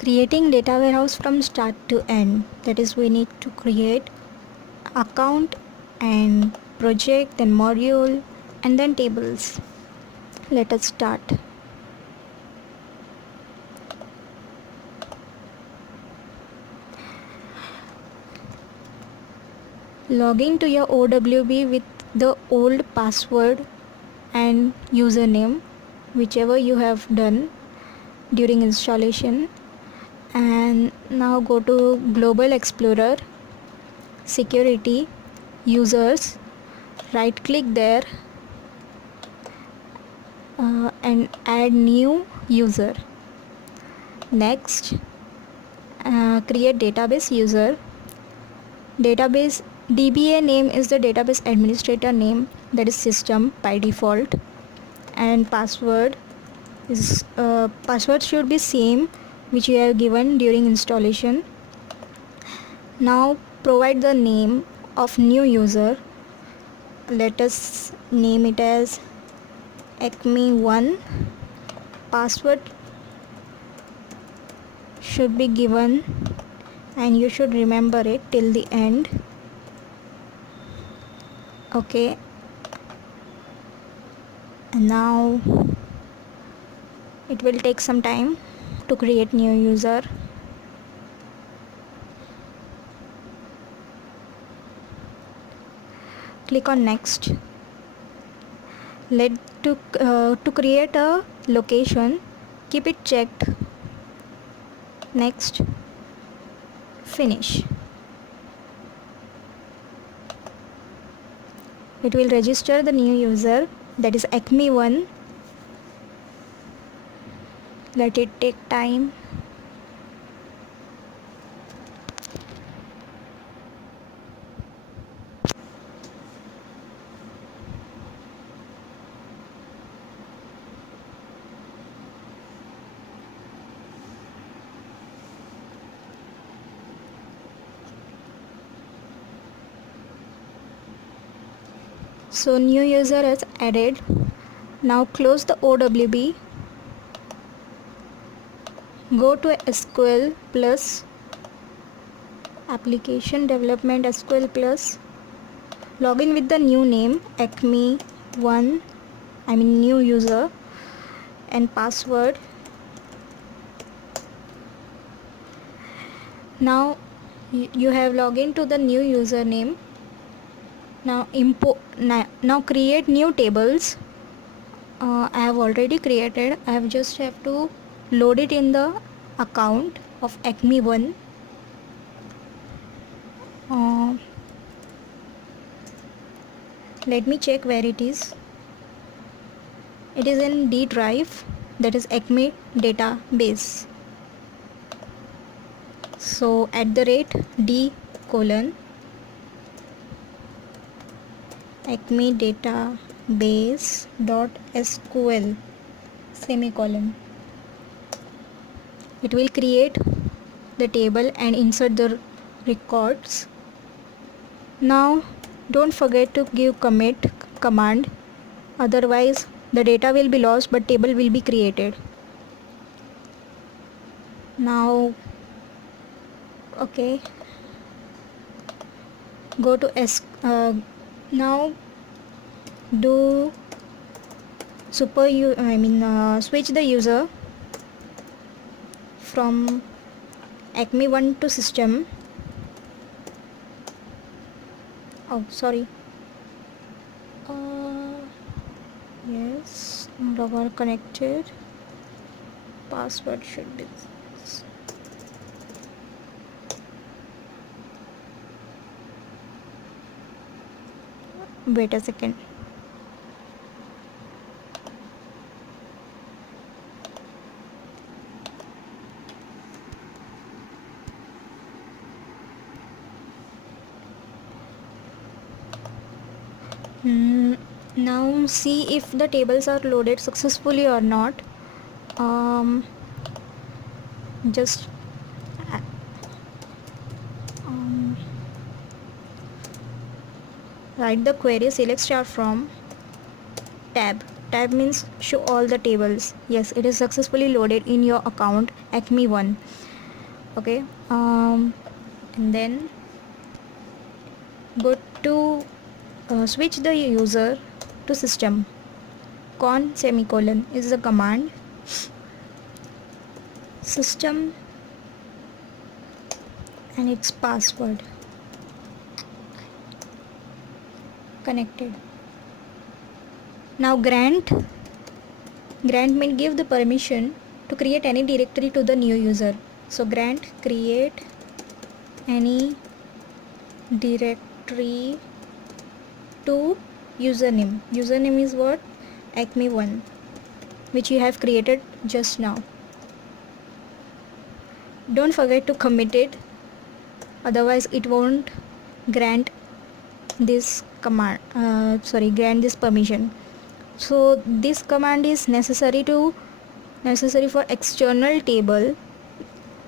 Creating data warehouse from start to end. That is, we need to create account and project, then module, and then tables. Let us start. Log in to your OWB with the old password and username, whichever you have done during installation. And now go to Global Explorer, Security, Users, right click there and add new user. Next, create database user. Database DBA name is the database administrator name, that is system by default, and password is password should be same which you have given during installation. Now provide the name of new user. Let us name it as acme1. Password should be given and you should remember it till the end. Okay, and now it will take some time to create new user. Click on next. To create a location, keep it checked. Next, finish. It will register the new user, that is acme1. Let it take time. So new user is added. Now close the OWB. Go to SQL plus application development SQL plus. Log in with the new name acme1, new user, and password. Now you have logged into the new username. Now create new tables. I have already created. I just have to load it in the account of acme1. Let me check where it is. It is in D drive, that is acme database. So @D : acme database .sql semicolon. It will create the table and insert the records. Now don't forget to give commit command, otherwise the data will be lost but table will be created. Now okay, go to now do switch the user from acme1 to system. Oh sorry, yes, logger connected. Password should be this. Wait a second. Now see if the tables are loaded successfully or not. Just write the query, select star from tab. Tab means show all the tables. Yes, it is successfully loaded in your account acme1. Okay, and then go to switch the user to system. Con semicolon is the command. System and its password connected. Now grant may give the permission to create any directory to the new user. So grant create any directory to username. Username is what? Acme1, which you have created just now. Don't forget to commit it, otherwise it won't grant this command, grant this permission. So this command is necessary for external table.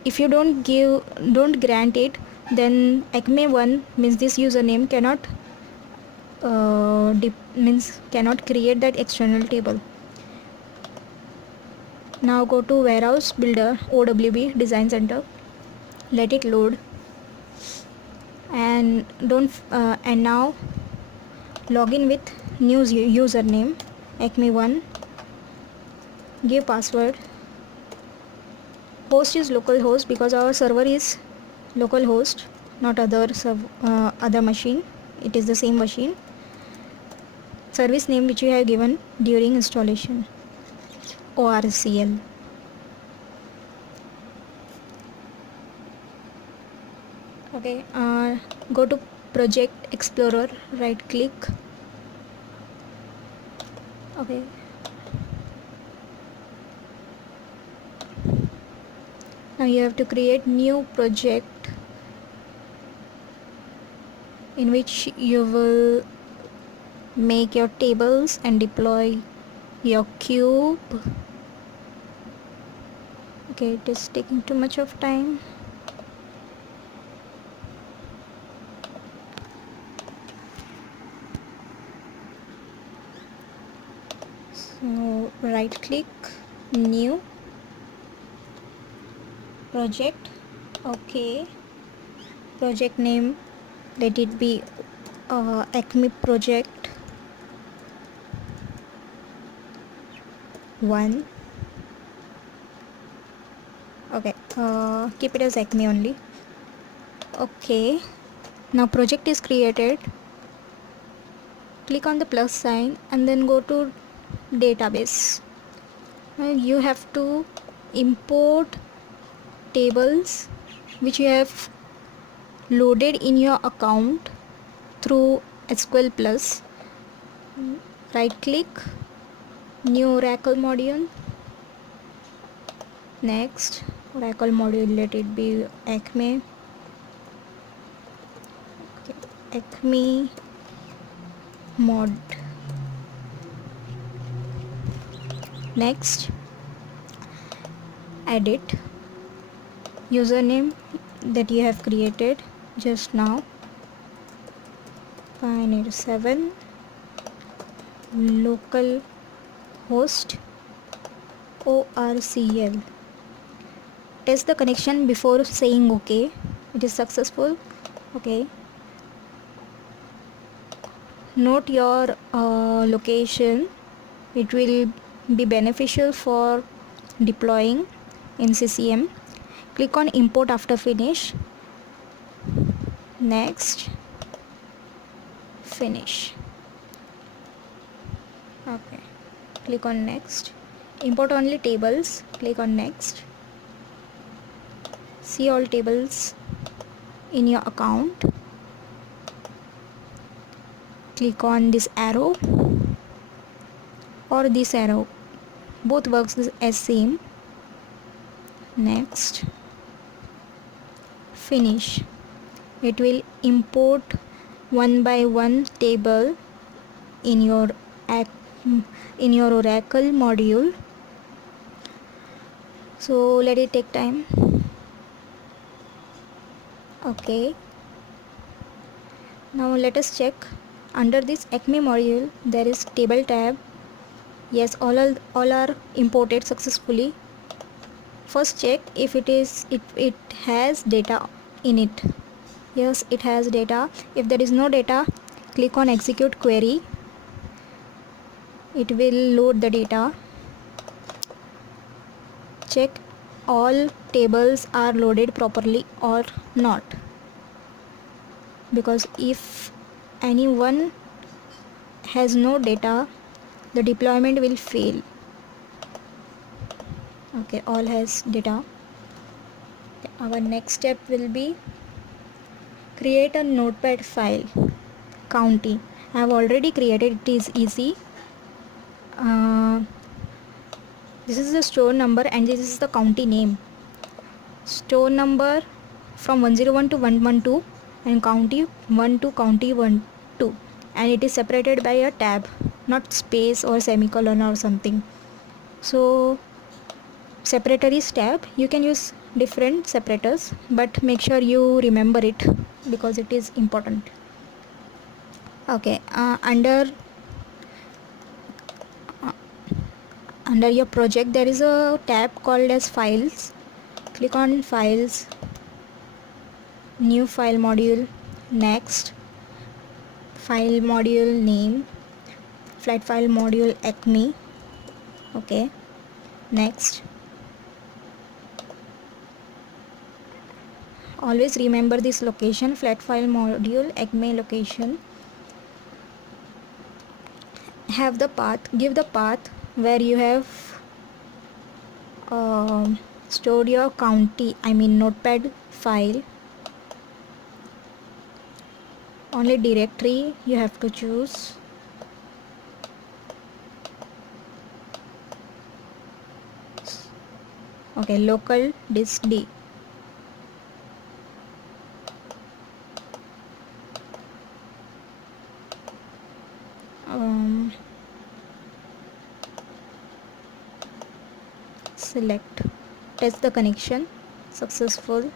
If you don't grant it, then acme1 means this username cannot create that external table. Now go to warehouse builder OWB design center, let it load, and now log in with new username acme1, give password. Host is localhost because our server is localhost, not other machine. It is the same machine. Service name which you have given during installation, ORCL. Okay, go to project explorer, right click. Okay, now you have to create new project in which you will make your tables and deploy your cube. Okay, it is taking too much of time. So right click, new project. Okay, project name, let it be acme project 1. Okay, keep it as acme only. Okay, now project is created. Click on the plus sign and then go to database. You have to import tables which you have loaded in your account through SQL Plus. Right click, new Oracle module. Next, Oracle module, let it be acme. Okay, acme mod. Next, edit username that you have created just now, 587 local host ORCL. Test the connection before saying okay. It is successful. Okay, note your location. It will be beneficial for deploying in CCM. Click on import after finish. Next, finish. Okay, click on next. Import only tables, click on next. See all tables in your account. Click on this arrow or this arrow, both works as same. Next, finish. It will import one by one table in your Oracle module. So let it take time. Okay, now let us check. Under this acme module there is table tab. Yes, all are imported successfully. first check if it has data in it. Yes, it has data. If there is no data, click on execute query. It will load the data. Check all tables are loaded properly or not, because if any one has no data, the deployment will fail. Okay, all has data. Our next step will be create a notepad file. County, I have already created. It is easy. This is the store number and this is the county name. Store number from 101 to 112 and county 1 to county 12, and it is separated by a tab, not space or semicolon or something. So separator is tab. You can use different separators, but make sure you remember it because it is important. Okay, under your project there is a tab called as files. Click on files, new file module, next, file module name, flat file module acme. Okay, next. Always remember this location, flat file module acme location. Have the path, give the path where you have stored your county, notepad file. Only directory you have to choose. Okay, local disk D. Select, test the connection, successful.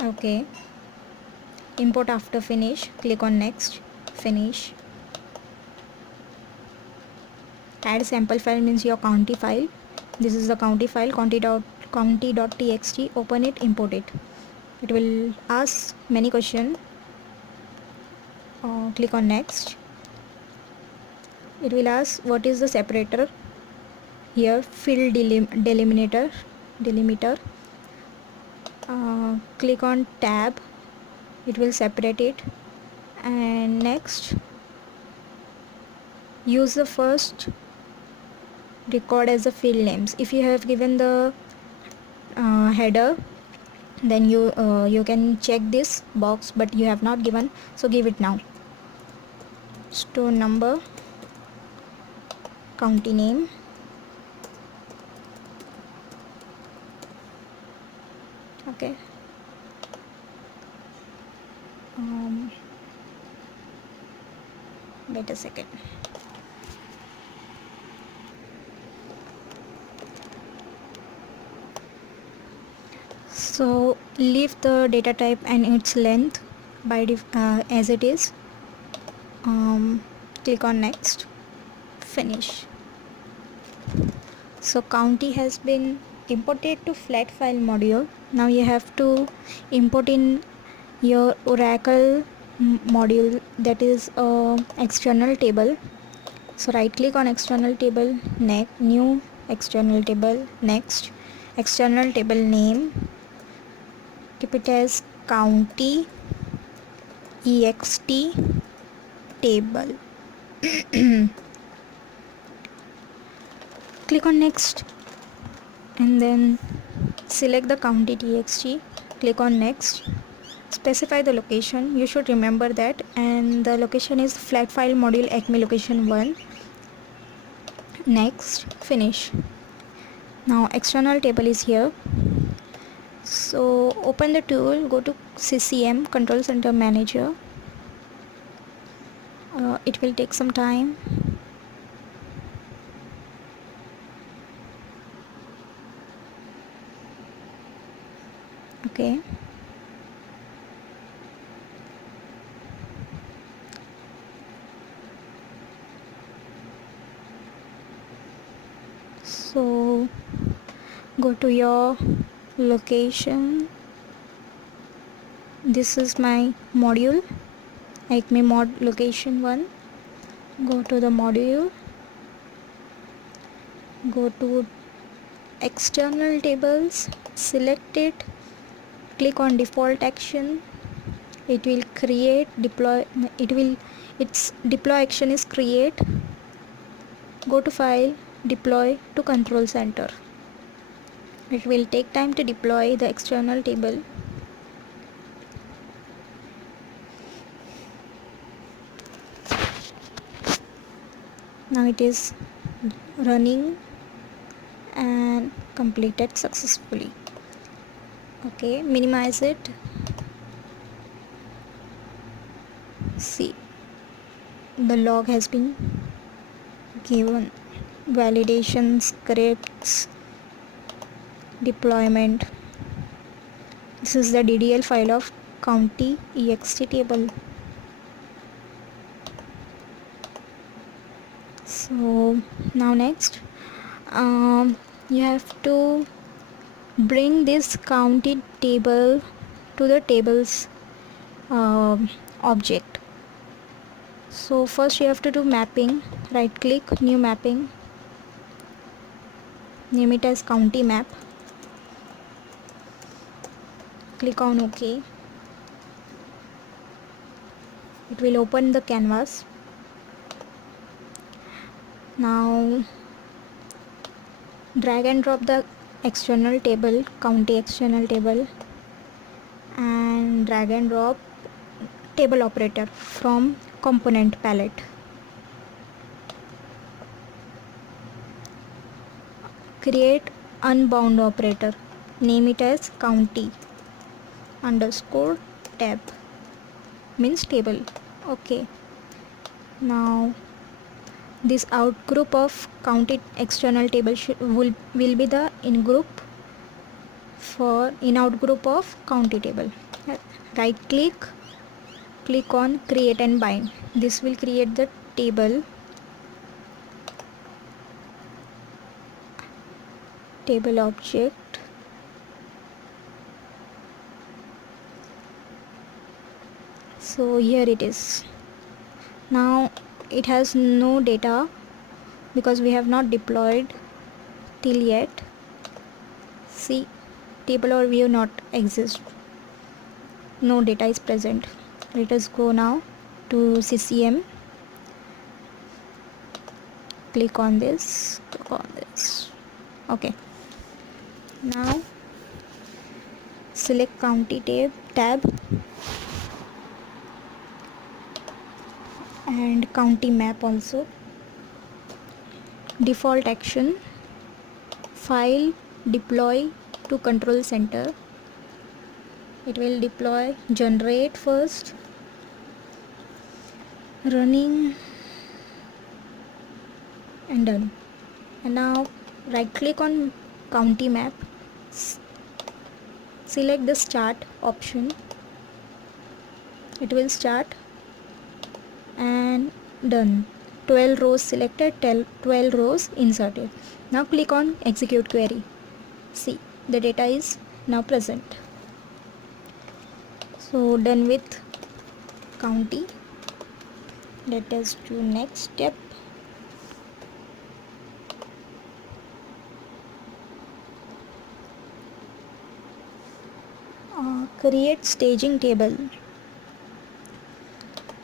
Okay, import after finish, click on next, finish. Add sample file means your county file. This is the county file, county.txt. Open it, import it. It will ask many questions. Click on next. It will ask what is the separator. Here field delimiter. Click on tab, it will separate it. And next, use the first record as a field names. If you have given the header, then you can check this box, but you have not given, so give it now. Store number, county name, okay. Wait a second. So leave the data type and its length by as it is. Click on next, finish. So county has been imported to flat file module. Now you have to import in your Oracle module, that is external table. So right click on external table, next, new external table, next, external table name, keep it as county ext table. Click on next and then select the county txt. Click on next, specify the location, you should remember that, and the location is flat file module acme location 1. Next, finish. Now external table is here, so open the tool, go to CCM, control center manager. It will take some time. Okay, So go to your location. This is my module, acme mod location 1. Go to the module, go to external tables, select it, click on default action. It will create deploy, its deploy action is create. Go to file, deploy to control center. It will take time to deploy the external table. Now it is running and completed successfully. Okay, minimize it. See, the log has been given. Validation scripts, deployment. This is the DDL file of county ext table. So now next, you have to bring this county table to the tables object. So first you have to do mapping. Right click, new mapping, name it as county map, click on OK. It will open the canvas. Now drag and drop the external table, county external table, and drag and drop table operator from component palette. Create unbound operator, name it as county underscore tab, means table. Okay, now this out group of county external table will be the in group for in out group of county table. Right click on create and bind. This will create the table object. So here it is. Now it has no data because we have not deployed till yet. See, table or view not exist, no data is present. Let us go now to CCM. Click on this. Okay, now select county tab and county map also. Default action, file, deploy to control center. It will deploy, generate first, running, and done. And now right click on county map, select the start option. It will start and done. 12 rows selected, 12 rows inserted. Now click on execute query. See, the data is now present. So done with county. Let us do next step. Create staging table.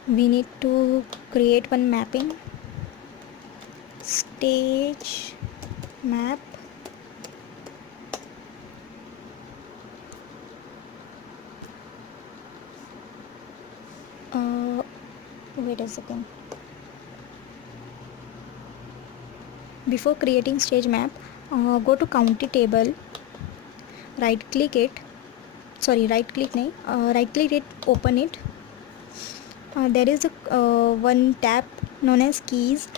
We need to create one mapping, stage map, wait a second. Before creating stage map, go to county table, right click it, open it. There is a one tab known as keys.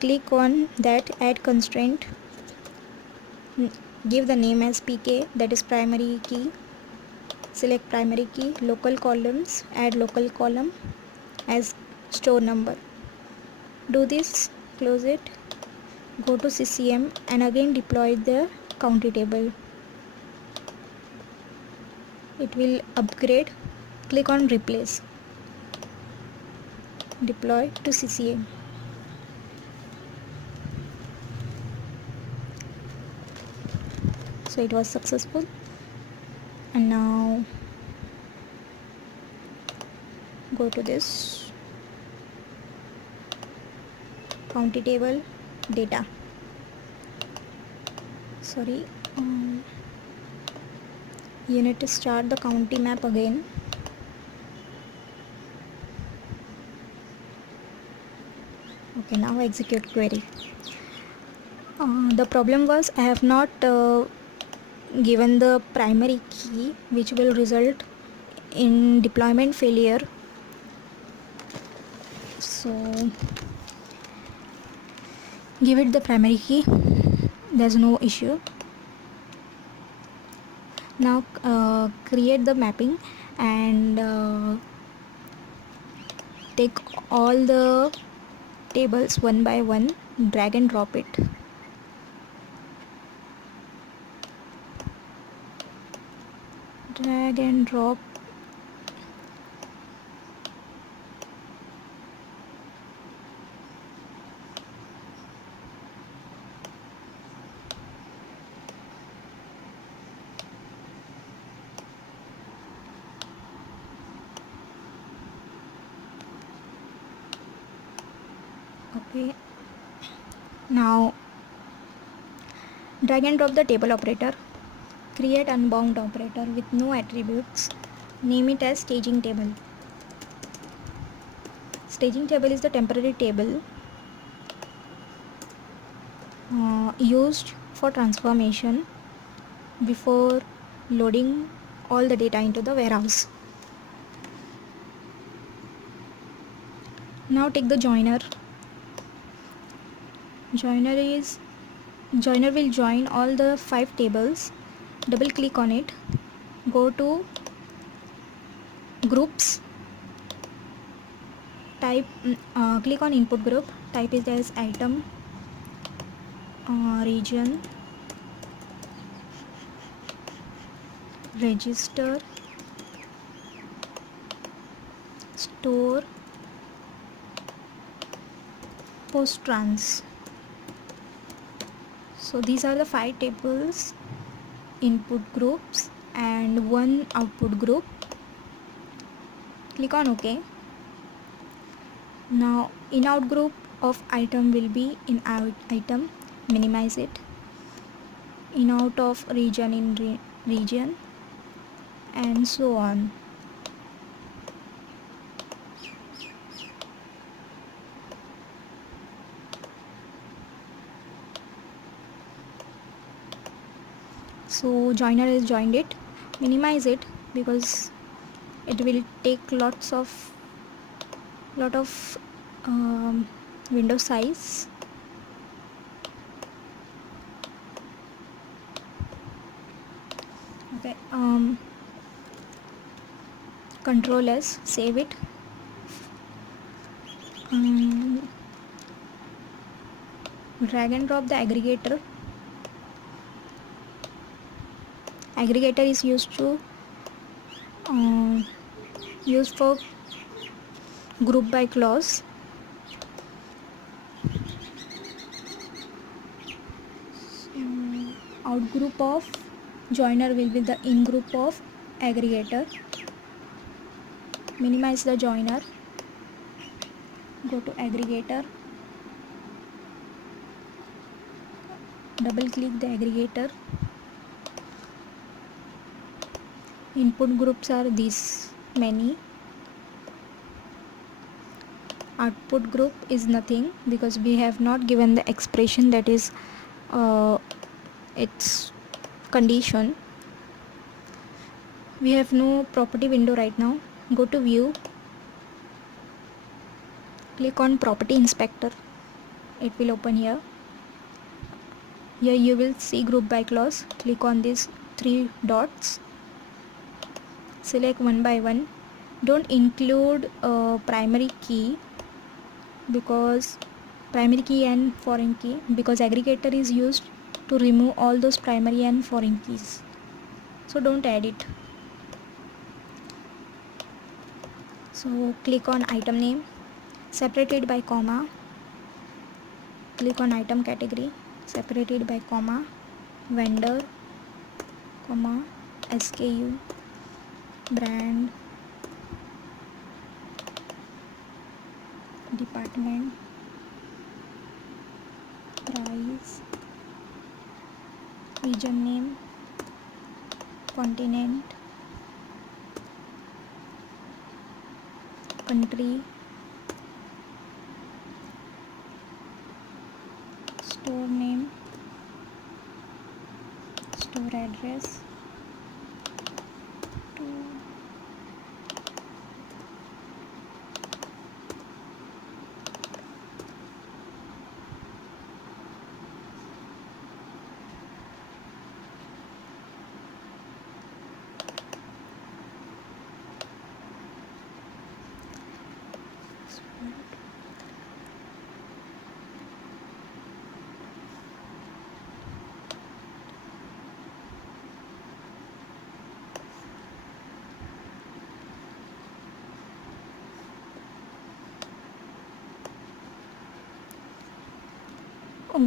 Click on that, add constraint, give the name as pk, that is primary key. Select primary key, local columns, add local column as store number. Do this, close it, go to CCM and again deploy the county table. It will upgrade. Click on replace, deploy to CCM. So it was successful. And now go to this county table data. Sorry, you need to start the county map again. Okay, now execute query. The problem was I have not given the primary key, which will result in deployment failure. So give it the primary key, there's no issue. Now create the mapping and take all the tables one by one, drag and drop it. Drag and drop. Okay, now drag and drop the table operator. Create unbound operator with no attributes. Name it as staging table. Staging table is the temporary table used for transformation before loading all the data into the warehouse. Now take the joiner. Joiner will join all the 5 tables. Double click on it. Go to groups. Type click on input group. Type it as item, region, register, store, post trans. So these are the 5 tables, input groups and 1 output group. Click on OK. Now in out group of item will be in out item, minimize it. In out of region in region, and so on. So joiner has joined it. Minimize it because it will take lot of window size. Okay, Control S, save it. Drag and drop the aggregator. Aggregator is used for group by clause. Out group of joiner will be the in group of aggregator. Minimize the joiner. Go to aggregator. Double click the aggregator. Input groups are these many. Output group is nothing because we have not given the expression, that is its condition. We have no property window right now. Go to view, click on property inspector. It will open here. Here you will see group by clause. Click on these 3 dots, select one by one. Don't include a primary key because primary key and foreign key, because aggregator is used to remove all those primary and foreign keys, so don't add it. So click on item name, separated by comma. Click on item category, separated by comma, vendor, comma, SKU, brand, department, price, region name, continent, country, store name, store address, to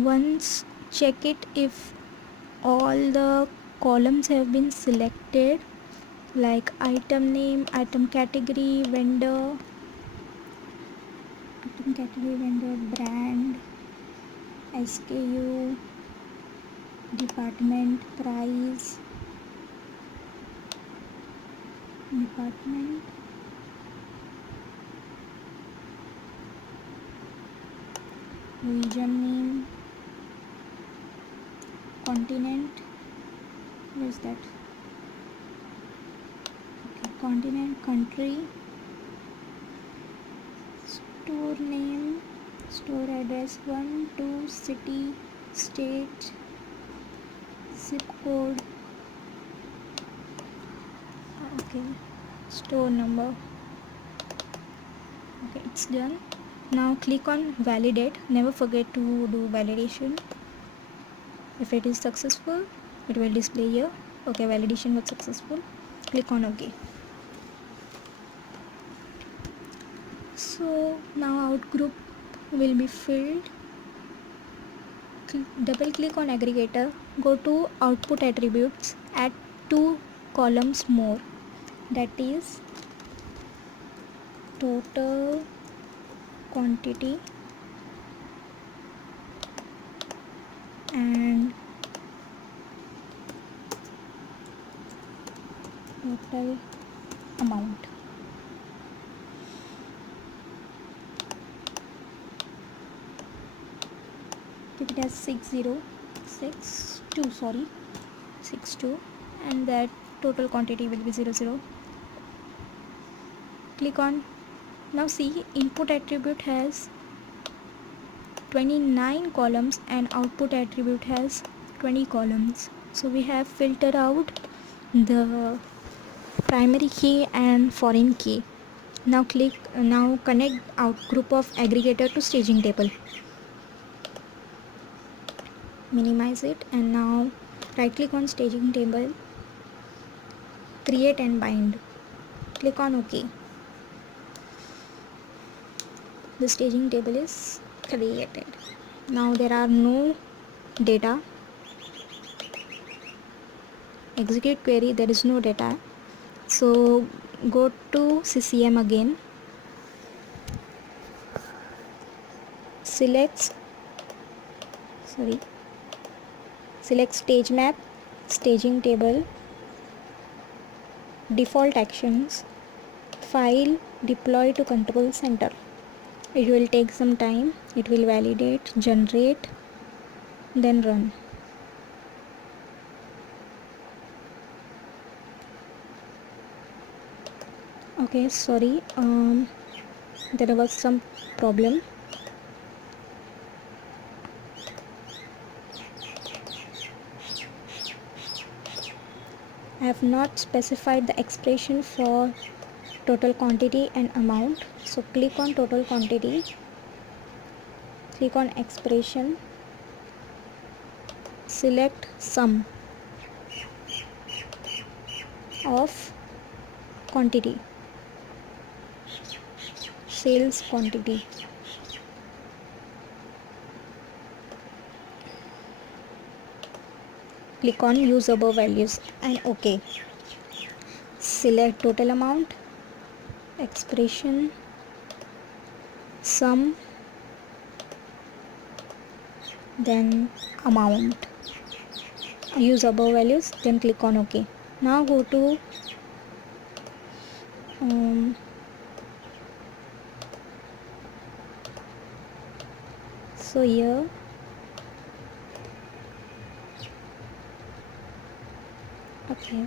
once check it if all the columns have been selected, like item name, item category, vendor, brand, SKU, department, price, department, region name, continent, where is that? Okay, continent, country, store name, store address, 1 2, city, state, zip code, okay, store number. Okay, it's done. Now click on validate. Never forget to do validation. If it is successful, it will display here. Okay, validation was successful. Click on OK. So now out group will be filled. Double click on aggregator, go to output attributes, add 2 columns more, that is total quantity and total amount. Keep it as 62, and that total quantity will be 00. Click on, now see input attribute has 29 columns and output attribute has 20 columns. So we have filtered out the primary key and foreign key. Now connect out group of aggregator to staging table. Minimize it, and now right click on staging table, create and bind. Click on OK. The staging table is created. Now there are no data. Execute query, there is no data. So go to CCM again. Select stage map, staging table, default actions, file, deploy to control center. It will take some time. It will validate, generate, then run. Okay, sorry, there was some problem. I have not specified the expression for total quantity and amount. So click on total quantity, click on expression, select sum of quantity, sales quantity. Click on use above values and OK. Select total amount, expression, sum, then amount. Use above values, then click on OK. Now go to so here okay.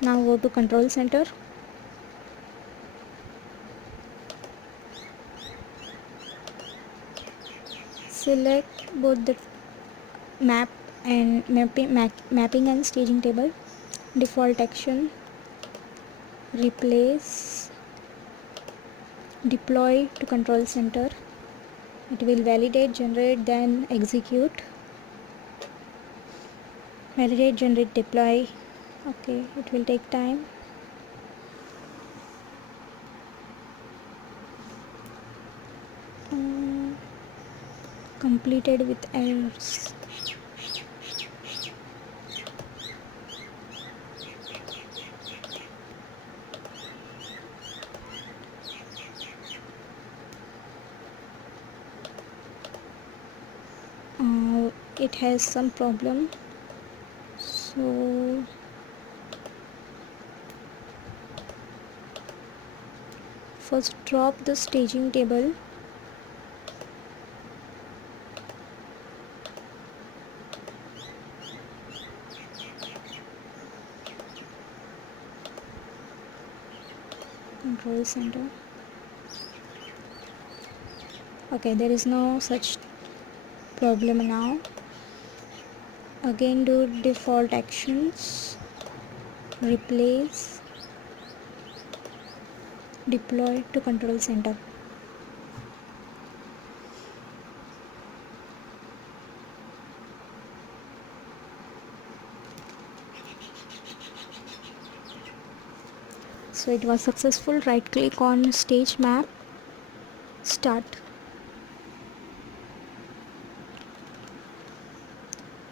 Now go to control center. Select both the mapping and staging table. Default action, replace, deploy to control center. It will validate, generate, then execute. Validate, generate, deploy. Okay, it will take time. Completed with errors. It has some problem, so first drop the staging table. Control center. Okay, there is no such problem now. Again do default actions, replace, deploy to control center. So it was successful. Right click on stage map, start.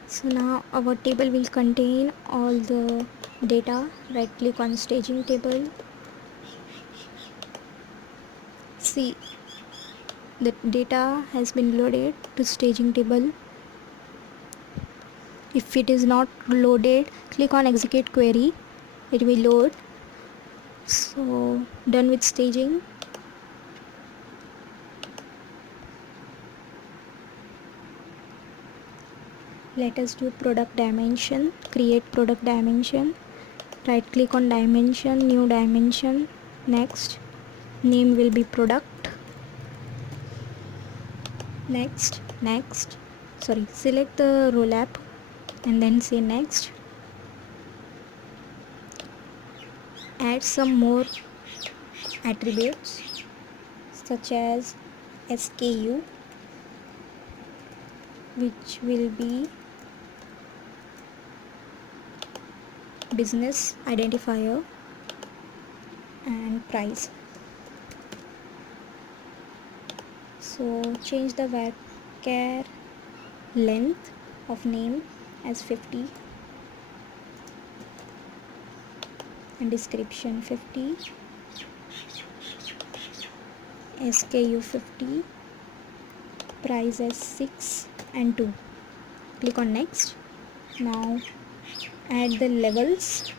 So now our table will contain all the data. Right click on staging table. See, the data has been loaded to staging table. If it is not loaded, click on execute query. It will load. So done with staging. Let us do product dimension. Create product dimension. Right click on dimension, new dimension, next. Name will be product. Next. Select the role app and then say next. Add some more attributes such as SKU, which will be business identifier, and price. So change the varchar length of name as 50 and description 50, SKU 50, price as 6 and 2. Click on next. Now add the levels,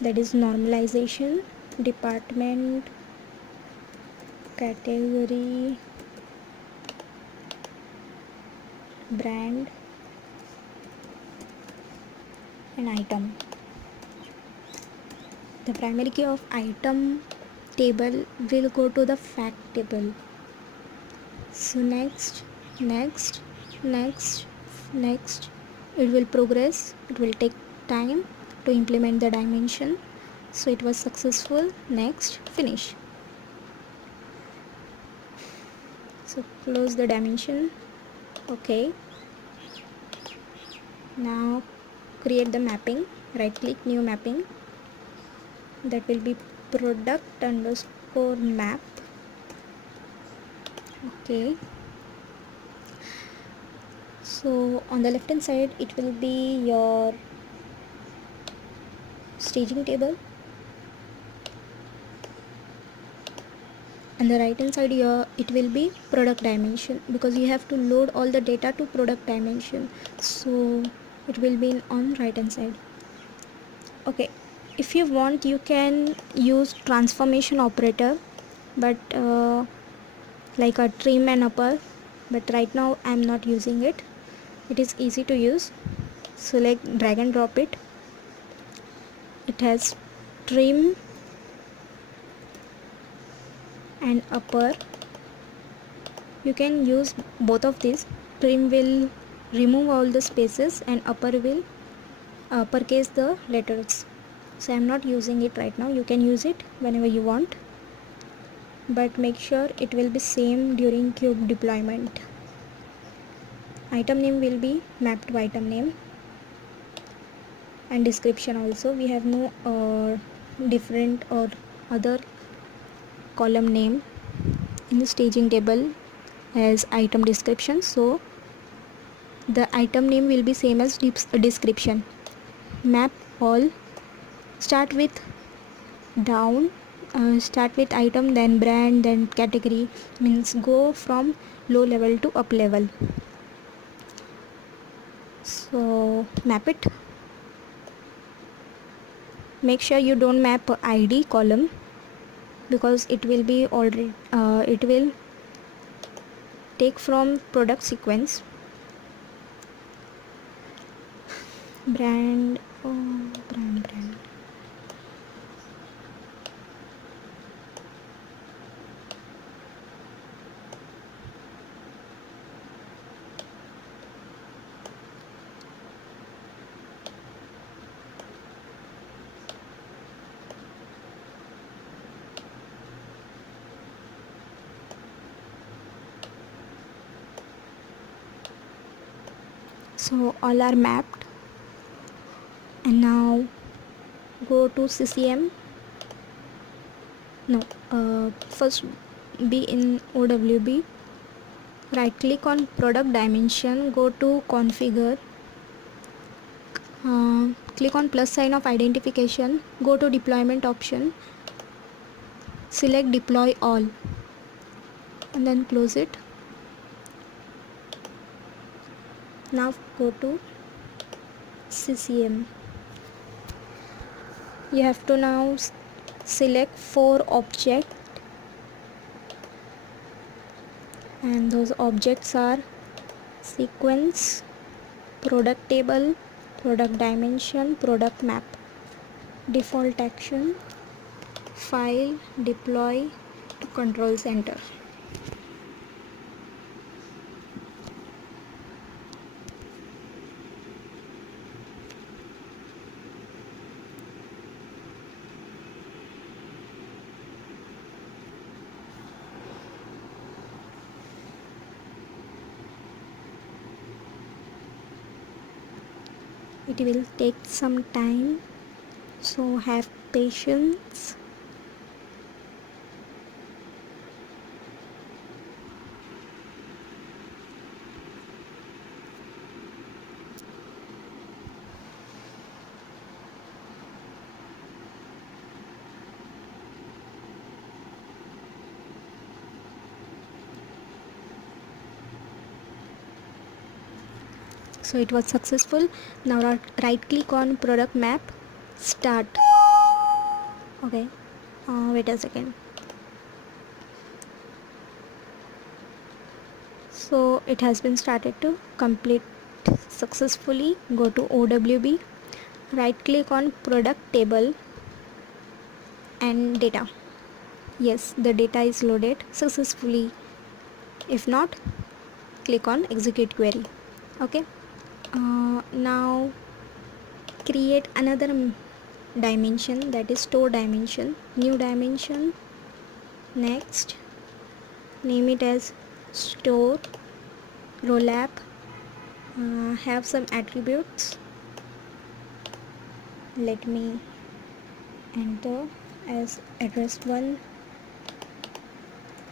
that is normalization, department, category, brand, and item. The primary key of item table will go to the fact table. So next, it will progress. It will take time to implement the dimension. So it was successful. Next, finish. So close the dimension. Okay, now create the mapping. Right click, new mapping, that will be product underscore map. Okay, so on the left hand side it will be your staging table, and the right hand side here it will be product dimension, because you have to load all the data to product dimension, so it will be on right hand side. Okay, if you want you can use transformation operator, but like a trim and upper, but right now I'm not using it. It is easy to use. Select, drag and drop it. It has trim and upper. You can use both of these. Trim will remove all the spaces and upper will uppercase the letters. So I'm not using it right now. You can use it whenever you want, but make sure it will be same during cube deployment. Item name will be mapped to item name, and description also. We have no different or other column name in the staging table as item description, so the item name will be same as description. Map all. Start with down, start with item, then brand, then category, means go from low level to up level. So map it. Make sure you don't map id column, because it will be already it will take from product sequence. Brand, brand. So all are mapped, and now go to CCM. No, first be in OWB. Right click on product dimension, go to configure, click on plus sign of identification, go to deployment option, select deploy all, and then close it. Now go to CCM. You have to now select 4 objects, and those objects are sequence, product table, product dimension, product map. Default action, file, deploy to control center. It will take some time, so have patience. So it was successful. Now right click on product map, start. Okay, wait a second. So it has been started to complete successfully. Go to OWB, right click on product table and data. Yes, the data is loaded successfully. If not, click on execute query. Okay, now create another dimension, that is store dimension. New dimension, next, name it as store rollup, have some attributes. Let me enter as address 1,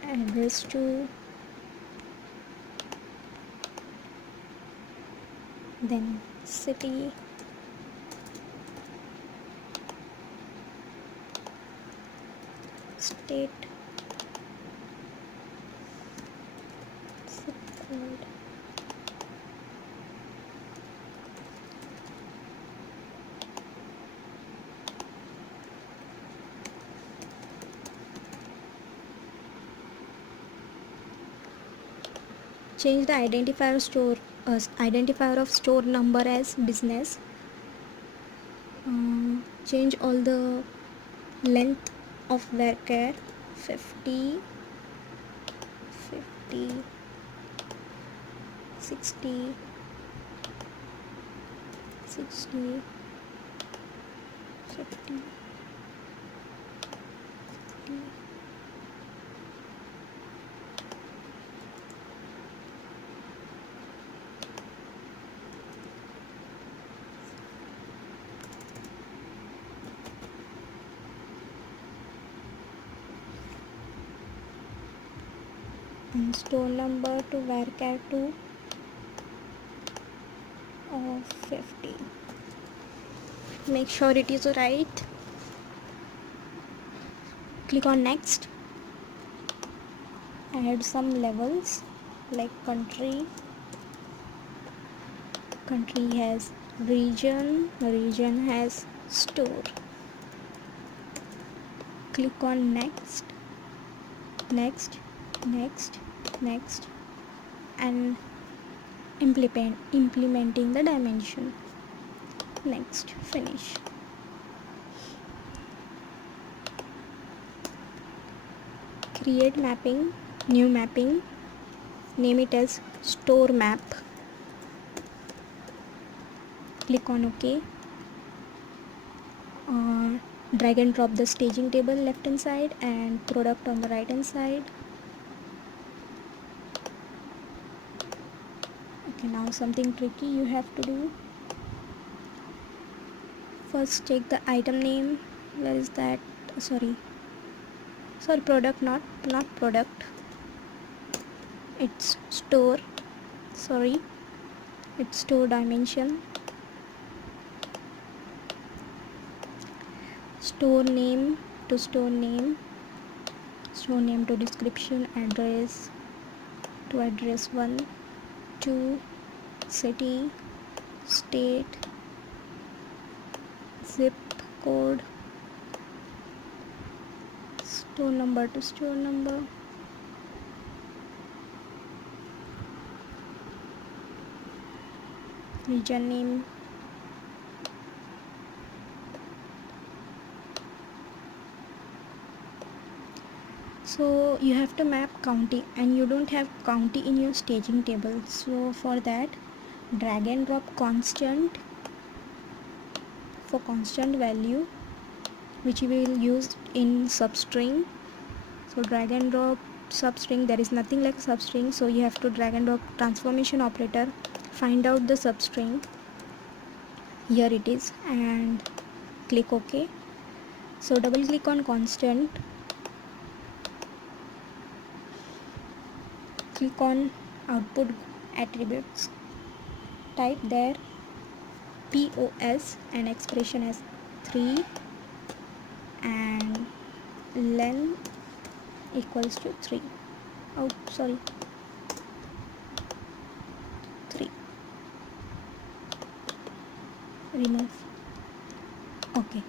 address 2, then city, state, zip code, change the identifier of store number as business. Change all the length of varchar 50, 50, 60, 60, 50, 50. And store number to varchar 2 of 50. Make sure it is right. Click on next. Add some levels like country has region has store. Click on next, and implementing the dimension. Next, finish. Create mapping, new mapping, name it as store map. Click on OK. Drag and drop the staging table left hand side and product on the right hand side. Okay, now something tricky you have to do. First check the item name. Where is that? Sorry, product, not product. It's store. Sorry, it's store dimension. Store name to store name to description, address to address 1, 2, city, state, zip code, store number to store number, region name, so you have to map county and you don't have county in your staging table. So for that, drag and drop constant for constant value which we will use in substring. So drag and drop substring, there is nothing like substring, so you have to drag and drop transformation operator, find out the substring. Here it is, and click OK. So double click on constant, click on output attributes, type there POS and expression as 3 and length equals to 3. Oh, sorry, 3. Remove. Okay,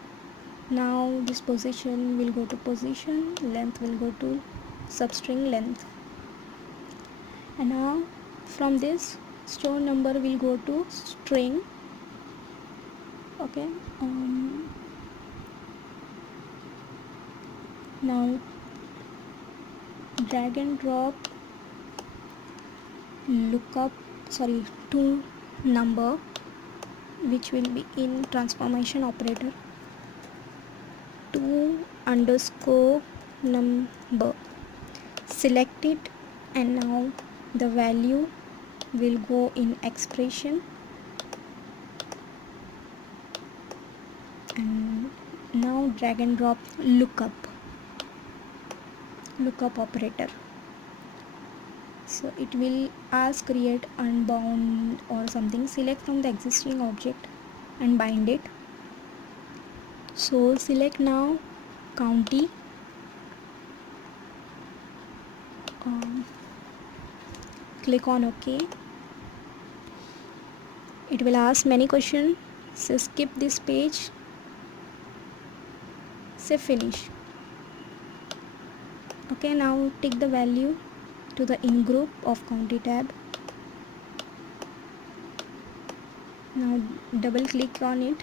now this position will go to position, length will go to substring length, and now from this store number will go to string. Okay, now drag and drop to number which will be in transformation operator, 2 underscore number. Select it and now the value will go in expression, and now drag and drop lookup operator. So it will ask create unbound or something. Select from the existing object and bind it. So select now county, click on OK. It will ask many questions, so skip this page, say finish. Okay, now take the value to the in group of county tab. Now double click on it,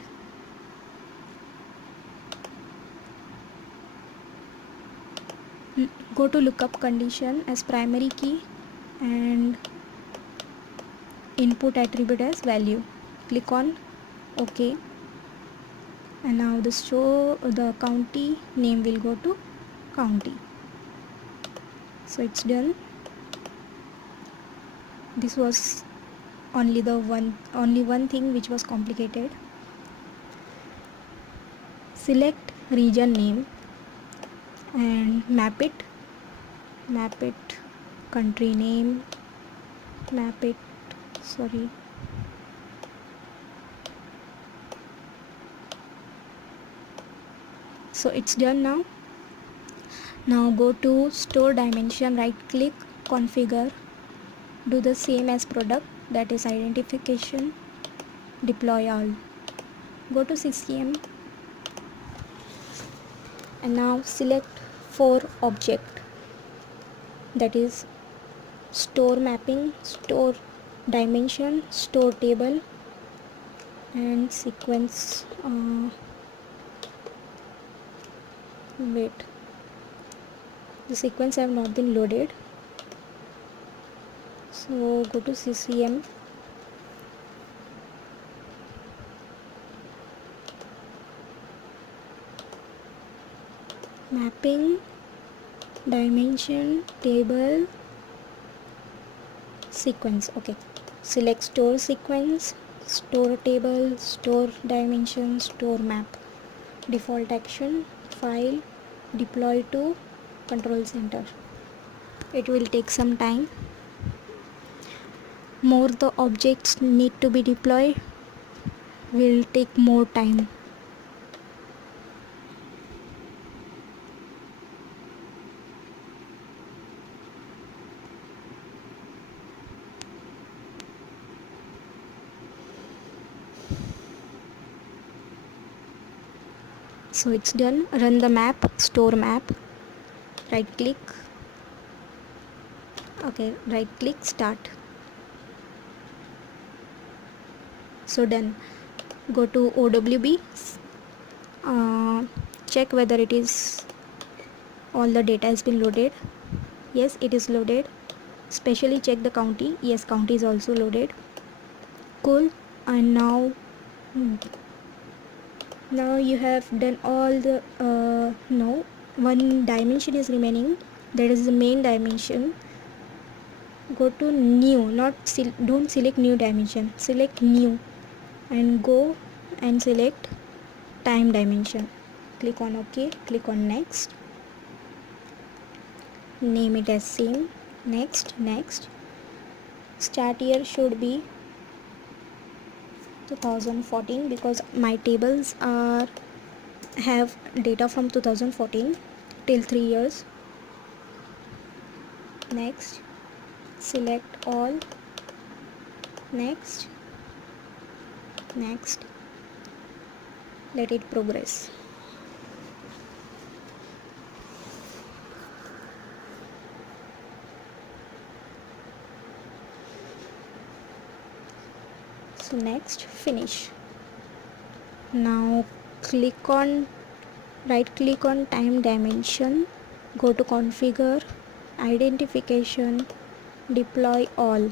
go to lookup condition as primary key and input attribute as value. Click on OK, and now the county name will go to county. So it's done. This was only one thing which was complicated. Select region name and map it, country name, so it's done. Now go to store dimension, right click, configure, do the same as product, that is identification, deploy all. Go to CCM and now select 4 object, that is store mapping, store dimension, store table and sequence. Wait, the sequence have not been loaded, so go to CCM, mapping, dimension, table, sequence. Okay, select store sequence, store table, store dimension, store map. Default action, file, deploy to control center. It will take some time. More the objects need to be deployed, will take more time. So it's done. Run the map, store map, right click, okay, right click, start. So done. Go to OWB, check whether it is all the data has been loaded. Yes, it is loaded. Specially check the county. Yes, county is also loaded. Cool. And now you have done all the no, one dimension is remaining, that is the main dimension. Go to new, don't select new dimension, select new and go and select time dimension. Click on OK, click on next, name it as same, next. Start year should be 2014 because my tables have data from 2014 till 3 years. Next, select all, next, let it progress. So next, finish. Now right click on time dimension, go to configure, identification, deploy all,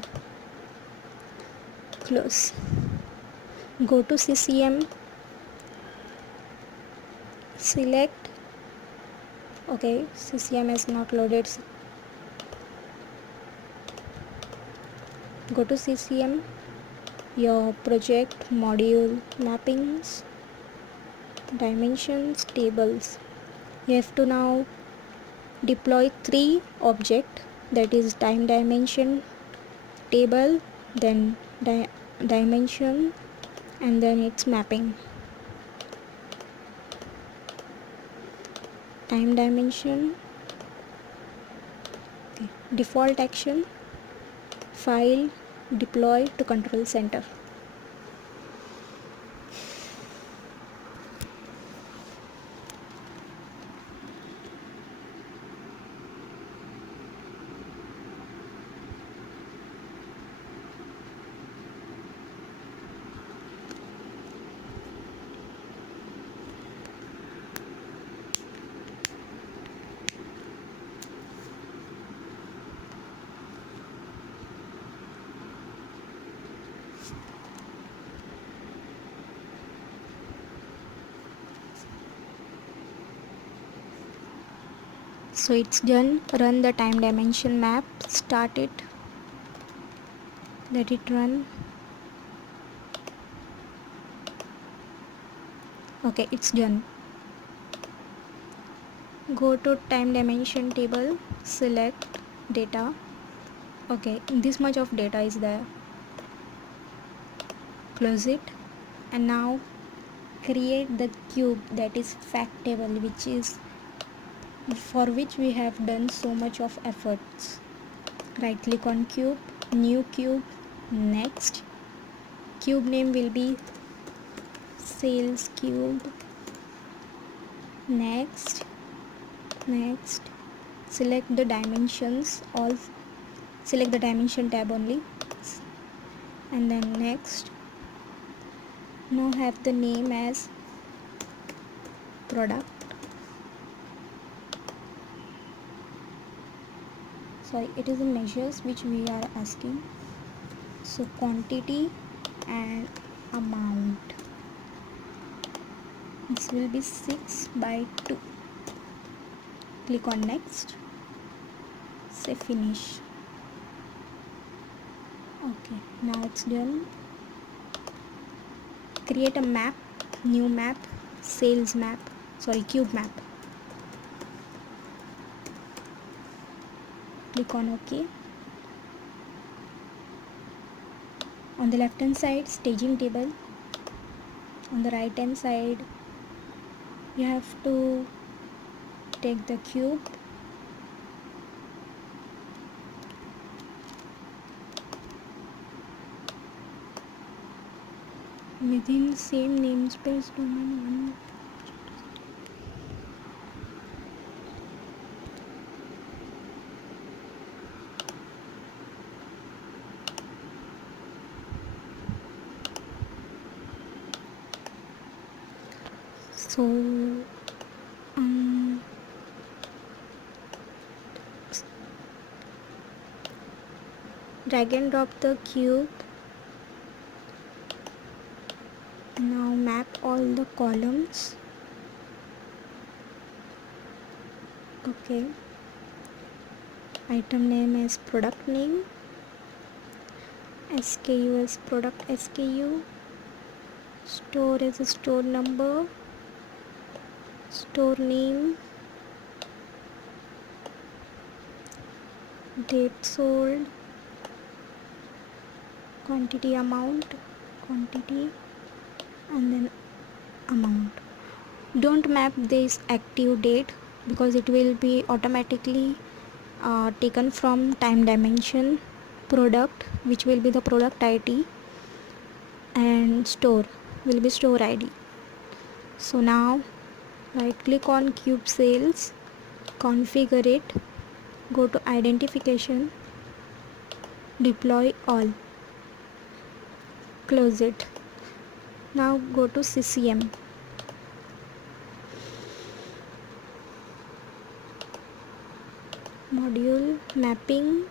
close. Go to CCM, select, okay, CCM is not loaded, Go to CCM, your project, module, mappings, dimensions, tables. You have to now deploy 3 object, that is time dimension table, then dimension, and then its mapping. Time dimension, okay. Default action, file, deploy to control center. So it's done. Run the time dimension map, start it, let it run. Okay, it's done. Go to time dimension table, select data. Okay, this much of data is there. Close it, and now create the cube, that is fact table, which is for which we have done so much of efforts. Right click on cube, new cube, next. Cube name will be sales cube. Next, select the dimensions, all select the dimension tab only, and then next. Now have the name as product, sorry, it is the measures which we are asking, so quantity and amount. This will be 6/2. Click on next, say finish. Okay, now it's done. Create a map, new map, sales map, sorry, cube map. Click on OK. On the left hand side, staging table. On the right hand side, you have to take the cube, within same namespace domain one. So drag and drop the cube. Now map all the columns. Okay, item name is product name, SKU is product SKU, store is a store number, store name, date sold, quantity amount, quantity, and then amount. Don't map this active date because it will be automatically taken from time dimension. Product, which will be the product ID, and store will be store ID. So now right click on cube sales, configure it, go to identification, deploy all, close it. Now go to CCM, module, mapping,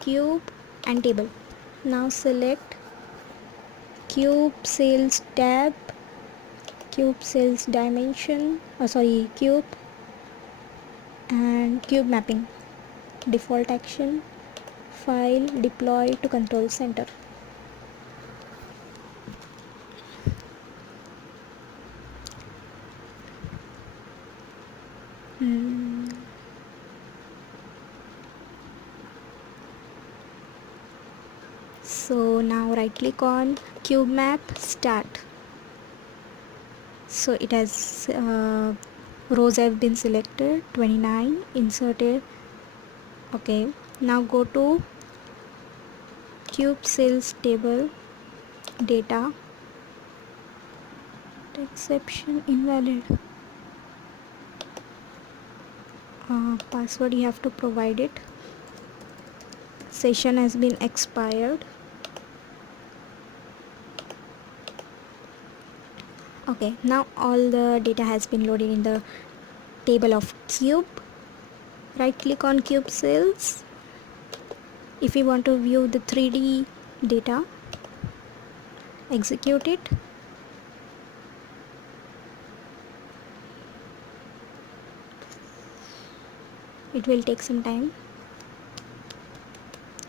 cube and table. Now select cube sales tab, cube sales dimension, cube and cube mapping. Default action, File, deploy to control center. So now right click on cube map, start. So it has rows have been selected, 29 inserted. Okay, now go to cube cells table, data, exception invalid. Password you have to provide it. Session has been expired. Okay, now all the data has been loaded in the table of cube. Right click on cube cells. If you want to view the 3D data, execute it. It will take some time.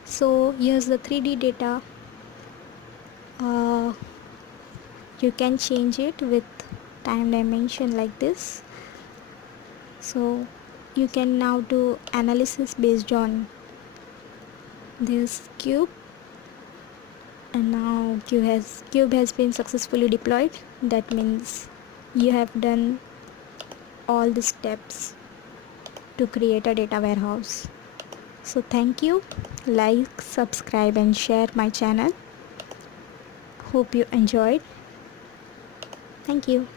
So here's the 3D data. You can change it with time dimension like this. So you can now do analysis based on this cube. And now cube has been successfully deployed. That means you have done all the steps to create a data warehouse. So thank you. Like, subscribe and share my channel. Hope you enjoyed. Thank you.